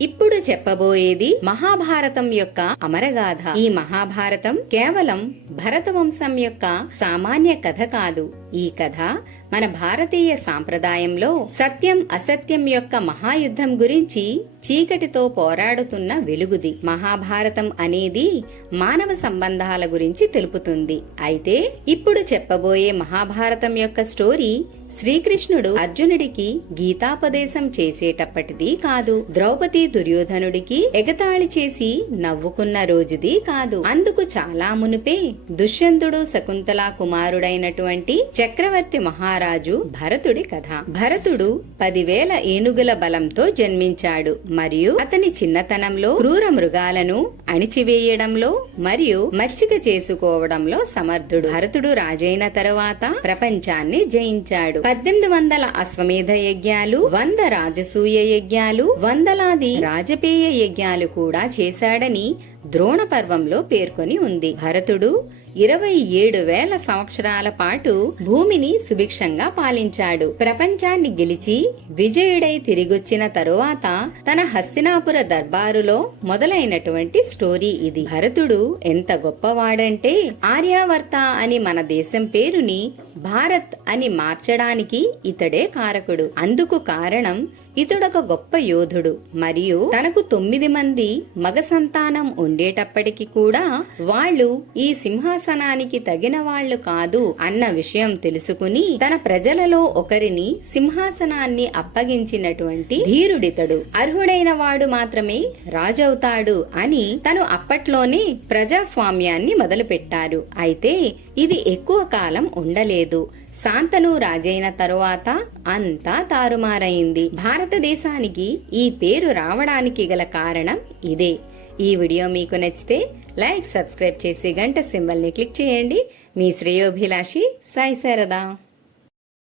ఇప్పుడు చెప్పబోయేది మహాభారతం యొక్క అమరగాథ. ఈ మహాభారతం కేవలం భరతవంశం యొక్క సామాన్య కథ కాదు. ఈ కథ మన భారతీయ సాంప్రదాయంలో సత్యం అసత్యం యొక్క మహాయుద్ధం గురించి చీకటితో పోరాడుతున్న వెలుగుది. మహాభారతం అనేది మానవ సంబంధాల గురించి తెలుపుతుంది. అయితే ఇప్పుడు చెప్పబోయే మహాభారతం యొక్క స్టోరీ శ్రీకృష్ణుడు అర్జునుడికి గీతాపదేశం చేసేటప్పటిది కాదు. ద్రౌపది దుర్యోధనుడికి ఎగతాళి చేసి నవ్వుకున్న రోజుది కాదు. అందుకు చాలా మునుపే దుష్యంతుడు శకుంతలా కుమారుడైనటువంటి చక్రవర్తి మహారాజు భరతుడి కథ. భరతుడు పదివేల ఏనుగుల బలంతో జన్మించాడు. మరియు అతని చిన్నతనంలో క్రూర మృగాలను అణిచివేయడంలో మరియు మచ్చిక చేసుకోవడంలో సమర్థుడు. భరతుడు రాజైన తరువాత ప్రపంచాన్ని జయించాడు. పద్దెనిమిది వందల అశ్వమేధ యజ్ఞాలు వంద రాజసూయ యజ్ఞాలు వందలాది రాజపేయ యజ్ఞాలు కూడా చేశాడని ద్రోణ పర్వంలో పేర్కొని ఉంది. భరతుడు ఇరవై ఏడు వేల సంవత్సరాల పాటు భూమిని సుభిక్షంగా పాలించాడు. ప్రపంచాన్ని గెలిచి విజయుడై తిరిగొచ్చిన తరువాత తన హస్తినాపుర దర్బారులో మొదలైనటువంటి స్టోరీ ఇది. భరతుడు ఎంత గొప్పవాడంటే ఆర్యావర్త అని మన దేశం పేరుని భారత్ అని మార్చడానికి ఇతడే కారకుడు. అందుకు కారణం ఇతడొక గొప్ప యోధుడు. మరియు తనకు తొమ్మిది మంది మగ సంతానం ఉండేటప్పటికి కూడా వాళ్ళు ఈ సింహాసనానికి తగిన వాళ్ళు కాదు అన్న విషయం తెలుసుకుని తన ప్రజలలో ఒకరిని సింహాసనాన్ని అప్పగించినటువంటి ధీరుడితడు. అర్హుడైన వాడు మాత్రమే రాజవుతాడు అని తను అప్పట్లోనే ప్రజాస్వామ్యాన్ని మొదలుపెట్టారు. అయితే ఇది ఎక్కువ కాలం ఉండలేదు. శాంతను రాజైన తరువాత అంతా తారుమారైంది. భారతదేశానికి ఈ పేరు రావడానికి గల కారణం ఇదే. ఈ వీడియో మీకు నచ్చితే లైక్ సబ్స్క్రైబ్ చేసి గంట సింబల్ని క్లిక్ చేయండి. మీ శ్రేయోభిలాషి సాయి శారదా.